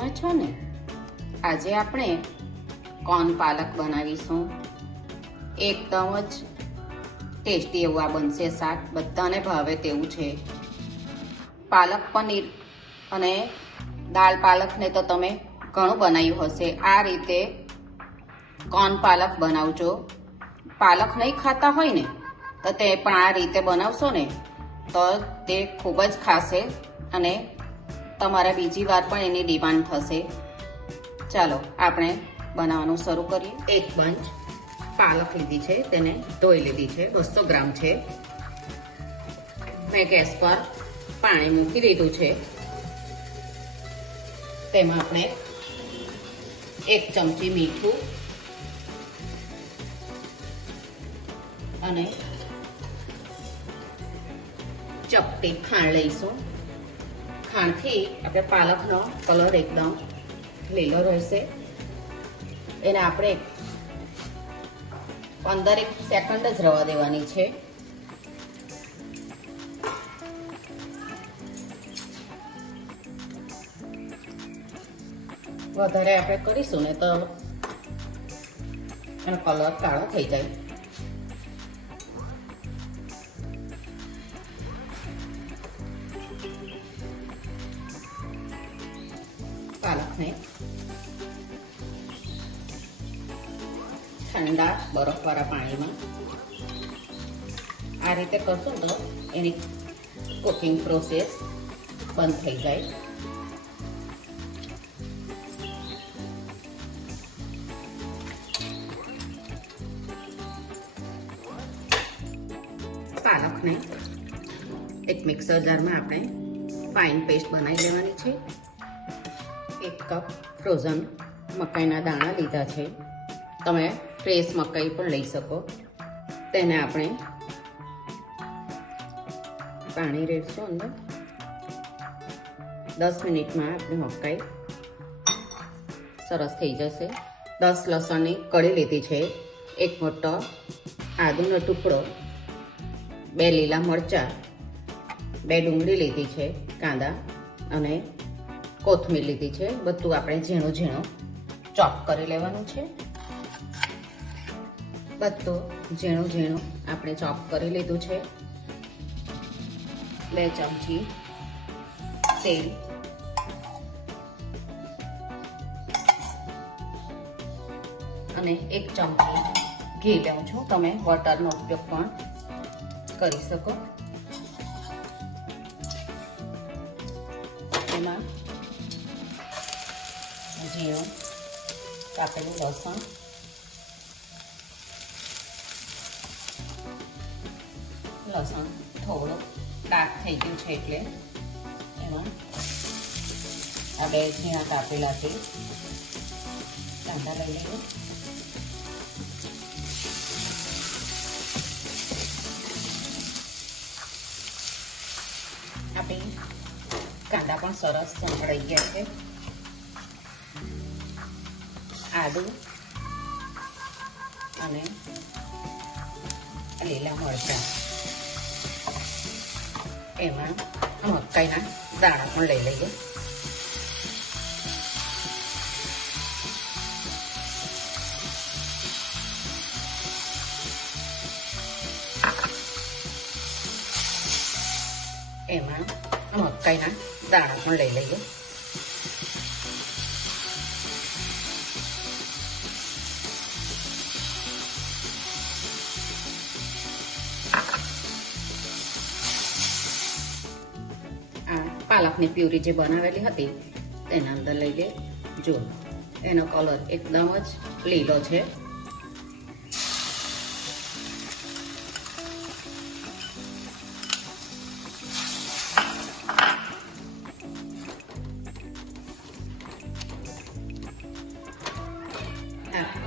મજામાં છો ને? આજે આપણે કોર્ન પાલક બનાવીશું. એકદમ જ ટેસ્ટી એવું આ બનશે શાક, બધાને ભાવે તેવું છે. પાલક પનીર અને દાળ પાલકને તો તમે ઘણું બનાવ્યું હશે. આ રીતે કોર્ન પાલક બનાવજો. પાલક નહીં ખાતા હોય ને તો તે પણ આ રીતે બનાવશો ને તો તે ખૂબ જ ખાશે અને તમારા બીજી વાર પણ એની ડિમાન્ડ થશે. ચાલો આપણે બનાવવાનું શરૂ કરીએ. એક બંચ પાલક લીધી છે, તેને ધોઈ લીધી છે, 200 ગ્રામ છે. મેં ગેસ પર પાણી મૂકી દીધું છે. તેમાં આપણે 1 ચમચી મીઠું અને ચપટી ખાંડ લઈશું. ખાંડથી આપણે પાલકનો કલર એકદમ લીલો રહેશે. એને આપણે 15 સેકન્ડ જ રવા દેવાની છે. વધારે આપણે કરીશું ને તો એનો કલર કાળો થઈ જાય. પાલકને ઠંડા બરફવાળા પાણીમાં આ રીતે કરશો તો એની કુકિંગ પ્રોસેસ બંધ થઈ જાય. પાલકને એક મિક્સર જારમાં આપણે ફાઇન પેસ્ટ બનાવી લેવાની છે. 1 કપ ફ્રોઝન મકાઈના દાણા લીધા છે. તમે ફ્રેશ મકાઈ પણ લઈ શકો. તેને આપણે પાણી રેડશું અંદર. 10 મિનિટમાં આપણી મકાઈ સરસ થઈ જશે. 10 લસણની કળી લીધી છે, 1 મોટો આદુનો ટુકડો, 2 લીલા મરચાં, 2 ડુંગળી લીધી છે, કાંદા અને કોથમીર લીધી છે. બધું આપણે ઝીણું ઝીણું ચોપ કરી લેવાનું છે. બધું ઝીણું ઝીણું આપણે ચોપ કરી લીધું છે. 2 ચમચી તેલ, અને 1 ચમચી ઘી લઉં છું. તમે બટરનો ઉપયોગ પણ કરી શકો. એમાં જીરું, કાપેલું લસણ, લસણ થોડું ડાર્ક થઈ ગયું છે એટલે એમાં આ 2 ઝીણા કાપેલા છે કાંદા લઈ લઈએ. આપણી કાંદા પણ સરસ ચમડાઈ ગયા છે. આદુ અને લીલા મરચાં, એમાં મકાઈના દાણા પણ લઈ લઈએ. એમાં મકાઈના દાણા પણ લઈ લઈએ. પાલકની પ્યુરી જે બનાવેલી હતી તેના અંદર લઈ લે. જો એનો કલર એકદમ જ લીલો છે.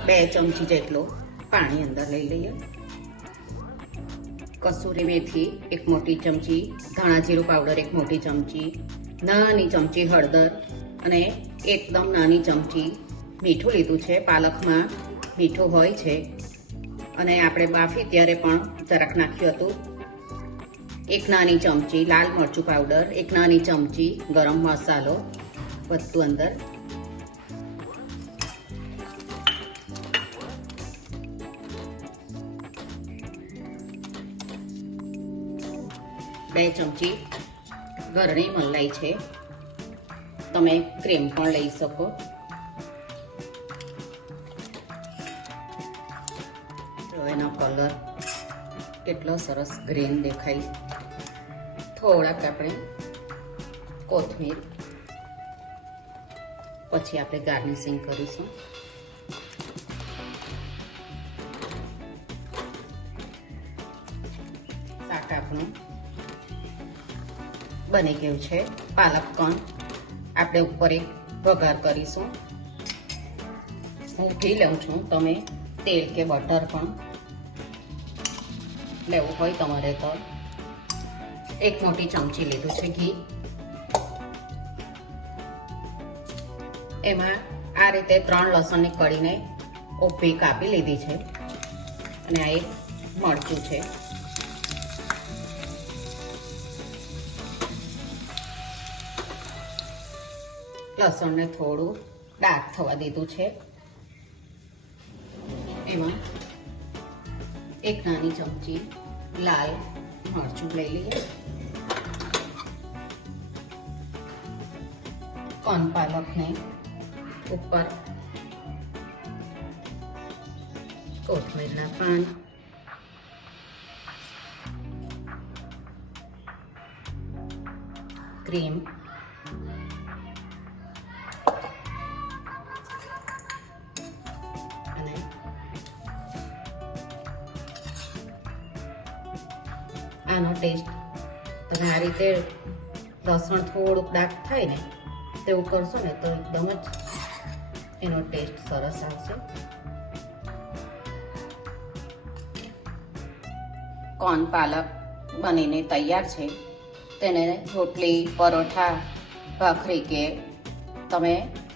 બે ચમચી જેટલું પાણી અંદર લઈ લઈએ. કસૂરી મેથી 1 મોટી ચમચી, ધાણા જીરું પાવડર 1 મોટી ચમચી, નાની ચમચી હળદર અને એકદમ નાની ચમચી મીઠું લીધું છે. પાલકમાં મીઠું હોય છે અને આપણે બાફી ત્યારે પણ જરાક નાખ્યું હતું. 1 નાની ચમચી લાલ મરચું પાવડર, 1 નાની ચમચી ગરમ મસાલો બધું અંદર 2 ચમચી ઘરની મલાઈ છે. તમે ક્રીમ પણ લઈ શકો. તો એનો કલર કેટલો સરસ ગ્રીન દેખાય. થોડાક આપણે કોથમીર, પછી આપણે ગાર્નિશિંગ કરીશું. શાક આપણું બની ગયું છે. પાલક પણ આપણે ઉપર એક વઘાર કરીશું. હું ઘી લઉં છું. તમે તેલ કે બટર પણ લેવું હોય તમારે તો. 1 મોટી ચમચી લીધું છે ઘી. એમાં આ રીતે 3 લસણની કળીને ઊભી કાપી લીધી છે અને આ એક મરચું છે. લસણને થોડું ડાર્ક થવા દીધું છે. એમાં 1 નાની ચમચી લાલ મરચું લઈ લઈએ. કોર્ન પાલકને ઉપર કોથમીરના પાન, ક્રીમ, અને આનો ટેસ્ટ તમે આ રીતે લસણ થોડુંક ડાર્ક થાય ને તેવું કરશો ને તો એકદમ જ એનો ટેસ્ટ સરસ આવશે. કોર્ન પાલક બનીને તૈયાર છે. તેને રોટલી, પરોઠા, ભાખરી કે તમે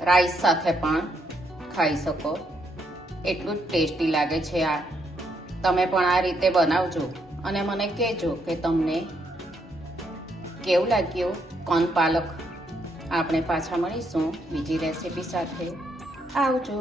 રાઈસ સાથે પણ ખાઈ શકો. એટલું જ ટેસ્ટી લાગે છે આ. તમે પણ આ રીતે બનાવજો અને મને કહેજો કે તમને કેવું લાગ્યું કોર્ન પાલક. આપણે પાછા મળીશું બીજી રેસીપી સાથે. આવજો.